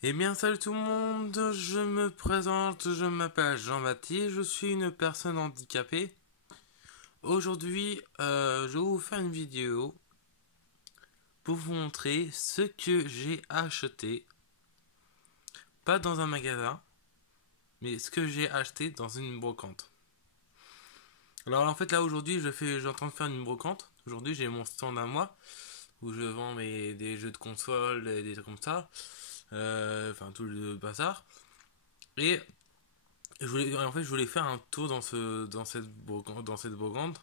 Eh bien, salut tout le monde, je me présente, je m'appelle Jean-Baptiste, je suis une personne handicapée. Aujourd'hui, je vais vous faire une vidéo pour vous montrer ce que j'ai acheté, pas dans un magasin, mais ce que j'ai acheté dans une brocante. Alors en fait là aujourd'hui, j'ai en train de faire une brocante. Aujourd'hui, j'ai mon stand à moi où je vends des jeux de console, des trucs comme ça, enfin tout le bazar. Et je voulais faire un tour dans cette brocante.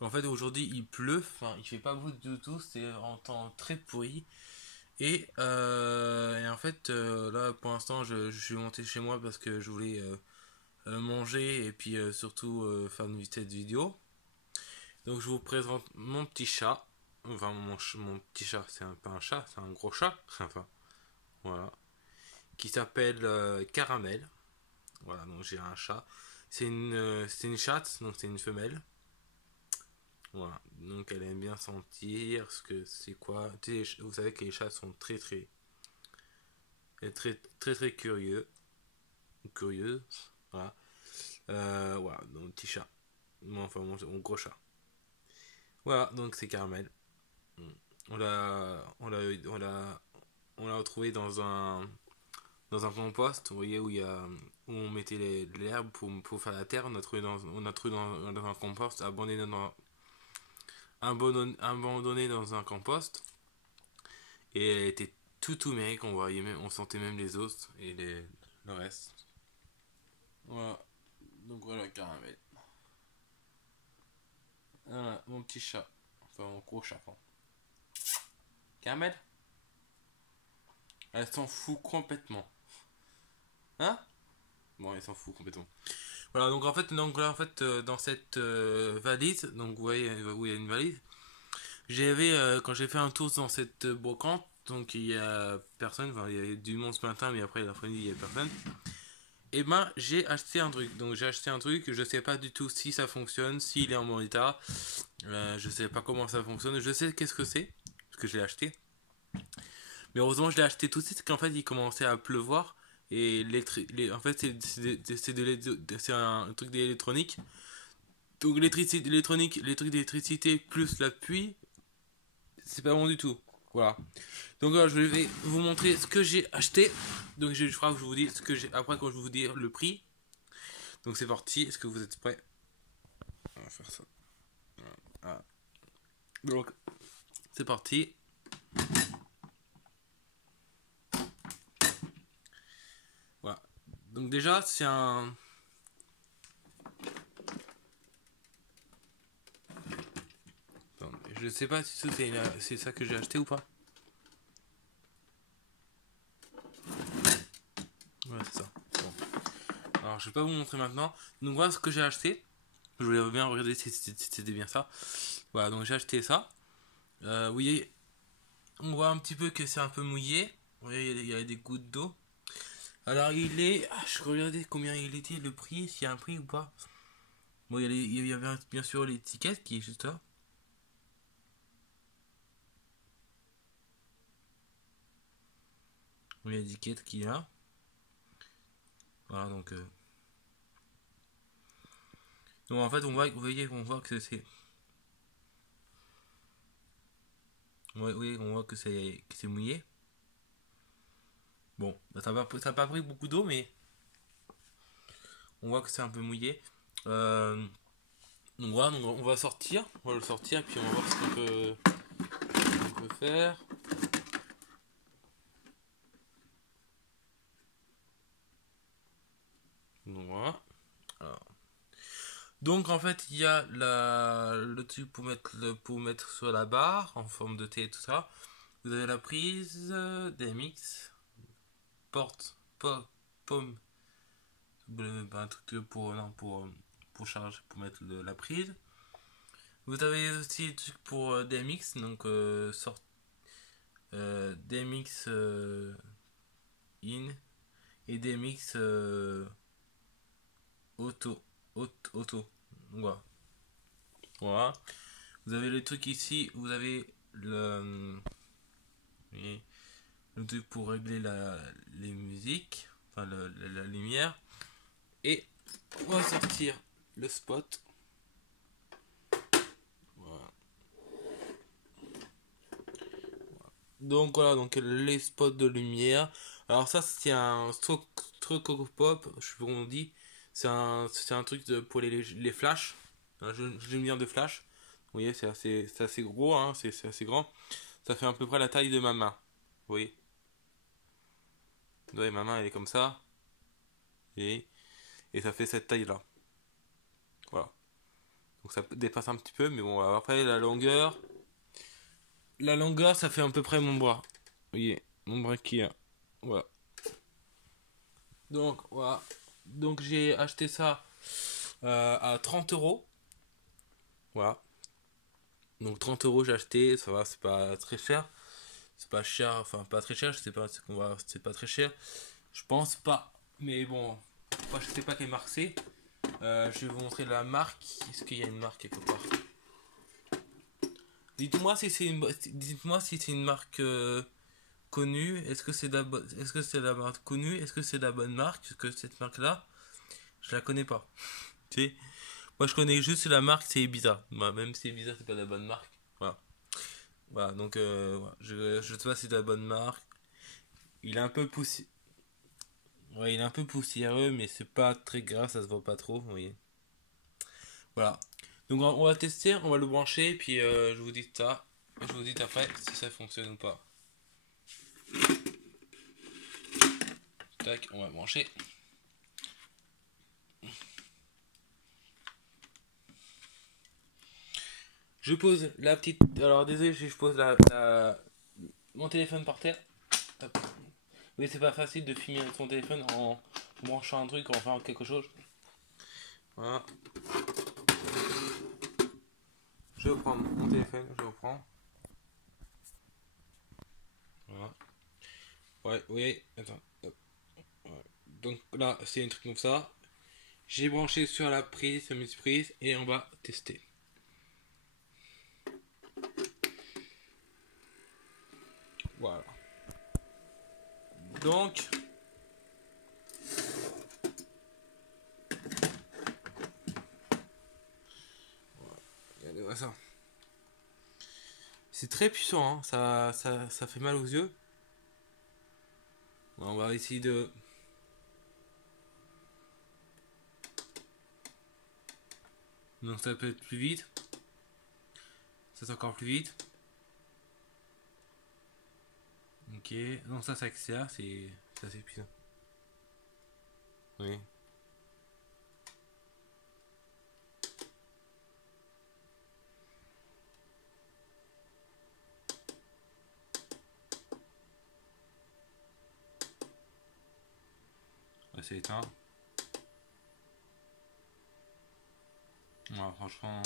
En fait, aujourd'hui, il pleut, enfin, il fait pas beau du tout, c'est un temps très pourri. Et en fait, là, pour l'instant, je suis monté chez moi parce que je voulais manger et puis surtout faire une petite vidéo. Donc, je vous présente mon petit chat. Enfin, mon petit chat, pas un chat, c'est un gros chat. Enfin, voilà. Qui s'appelle Caramel. Voilà, donc j'ai un chat. C'est une chatte, donc c'est une femelle. Voilà, donc elle aime bien sentir ce que c'est quoi. Vous savez que les chats sont très curieux, curieuses. Voilà, voilà, donc petit chat. Enfin, mon gros chat. Voilà, donc c'est Caramel. On l'a, on l'a, on l'a retrouvé dans un compost. Vous voyez où on mettait l'herbe pour faire la terre. On a trouvé dans un compost abandonné dans un compost. Et elle était tout maigre, on sentait même les os et le reste. Voilà, donc voilà Caramel. Voilà, mon petit chat. Enfin, mon gros chat. Enfin. Caramel, elle s'en fout complètement. Hein? Bon, elle s'en fout complètement. Voilà, donc là, en fait dans cette valise, donc vous voyez où il y a une valise, quand j'ai fait un tour dans cette brocante, donc il y a personne, enfin il y a du monde ce matin, mais après l'après-midi il y a personne. Et ben j'ai acheté un truc. Donc j'ai acheté un truc, je sais pas du tout si ça fonctionne, s'il est en bon état. Je sais pas comment ça fonctionne. Je sais qu'est-ce que c'est, parce que je l'ai acheté. Mais heureusement je l'ai acheté tout de suite, qu'en fait il commençait à pleuvoir. Et en fait c'est un truc d'électronique. Donc les trucs d'électricité plus la pluie, c'est pas bon du tout. Voilà. Donc je vais vous montrer ce que j'ai acheté. Donc je crois que je vous dis ce que j'ai après quand je vais vous dire le prix. Donc c'est parti, est-ce que vous êtes prêts? On va faire ça. Voilà. Donc c'est parti. Voilà. Donc déjà c'est un. Attends, je sais pas si c'est ça que j'ai acheté ou pas. Ouais c'est ça. Bon. Alors je vais pas vous montrer maintenant. Donc voilà ce que j'ai acheté. Je voulais bien regarder si c'était bien ça. Voilà donc j'ai acheté ça. Vous voyez, on voit un petit peu que c'est un peu mouillé. Vous voyez il y a des gouttes d'eau. Alors il est. Je regardais combien il était le prix, s'il y a un prix ou pas. Bon il y avait bien sûr l'étiquette qui est juste là. Il y a l'étiquette qui est là. Voilà donc en fait vous voyez on voit que c'est. Oui, on voit que c'est mouillé. Bon, bah, ça a pas pris beaucoup d'eau, mais on voit que c'est un peu mouillé. Euh, donc voilà, donc on va sortir, on va le sortir, puis on va voir ce qu'on peut faire. Donc voilà. Alors. Donc en fait, il y a le truc pour mettre sur la barre en forme de T et tout ça. Vous avez la prise DMX, porte, pomme, un truc pour charger, pour mettre la prise. Vous avez aussi le truc pour DMX, donc DMX in et DMX auto, auto. Voilà. Voilà. Vous avez le truc ici, vous avez le truc pour régler les musiques, enfin la lumière. Et on va sortir le spot. Voilà. Donc voilà, donc les spots de lumière. Alors ça c'est un truc Coco Pop, je vous on dit. C'est un truc pour les flashs. Je lumière de flash. Vous voyez, c'est assez gros, hein, c'est assez grand. Ça fait à peu près la taille de ma main. Vous voyez. Vous voyez, ma main elle est comme ça. Et ça fait cette taille là. Voilà. Donc ça dépasse un petit peu, mais bon, après la longueur. La longueur ça fait à peu près mon bras. Vous voyez, mon bras qui est. Voilà. Donc voilà. Donc j'ai acheté ça à 30 €. Voilà. Donc 30 € j'ai acheté, ça va, c'est pas très cher. C'est pas cher, enfin pas très cher, je sais pas, c'est pas très cher. Je pense pas. Mais bon, moi je sais pas quelle marque c'est. Je vais vous montrer la marque. Est-ce qu'il y a une marque quelque part? Dites-moi si c'est une marque connue. Est-ce que c'est la marque connue? Est-ce que c'est la bonne marque? Est-ce que cette marque-là, je la connais pas. Tu sais, moi je connais juste la marque, c'est Ibiza. Bah, même si Ibiza c'est pas la bonne marque. Voilà. Voilà, donc voilà. Je sais pas si c'est la bonne marque. Il est un peu poussé. Ouais, il est un peu poussiéreux, mais c'est pas très grave, ça se voit pas trop, vous voyez. Voilà. Donc on va tester, on va le brancher, puis je vous dis ça. Je vous dis après si ça fonctionne ou pas. Tac, on va brancher. Je pose la petite. Alors désolé, je pose mon téléphone par terre. Hop. Oui, c'est pas facile de filmer avec son téléphone en branchant un truc, en faisant quelque chose. Voilà. Je prends mon téléphone, je reprends. Voilà. Ouais, oui, attends. Hop. Voilà. Donc là, c'est un truc comme ça. J'ai branché sur la prise, la multiprise, et on va tester. Voilà. Donc, regardez-moi ça. C'est très puissant, hein. Ça fait mal aux yeux. On va essayer de. Donc ça peut être plus vite. Ça c'est encore plus vite. Ok. Donc ça accélère, c'est assez puissant. Oui. Ouais, c'est éteint. Ouais, franchement.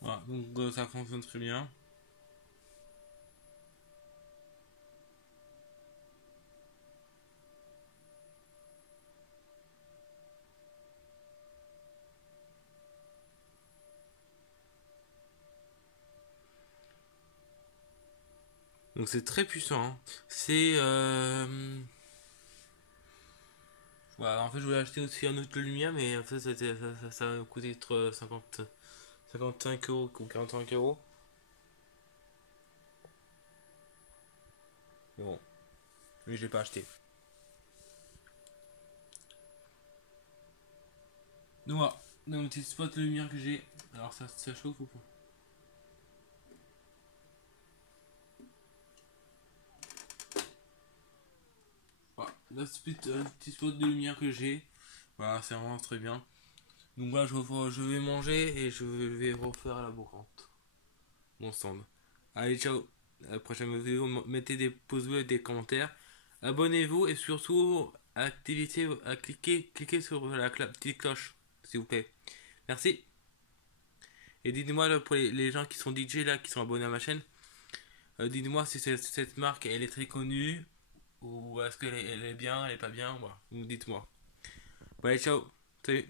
Voilà, donc ça fonctionne très bien. Donc c'est très puissant, hein. C'est voilà, en fait je voulais acheter aussi un autre lumière, mais en fait ça a coûté 55 € ou 45 €. Mais bon, lui je l'ai pas acheté. Donc voilà, dans le petit spot de lumière que j'ai. Alors ça chauffe ou pas? la petite spot de lumière que j'ai. Voilà, c'est vraiment très bien. Donc voilà, je vais manger et je vais refaire la brocante. Mon stand. Allez, ciao. À la prochaine vidéo, mettez des pouces bleus et des commentaires. Abonnez-vous et surtout, cliquez sur la petite cloche, s'il vous plaît. Merci. Et dites-moi là, pour les gens qui sont DJ là, qui sont abonnés à ma chaîne, dites-moi si cette marque elle est très connue ou est-ce qu'elle elle est bien, elle est pas bien, voilà. Dites-moi. Bon, allez, ciao. Salut.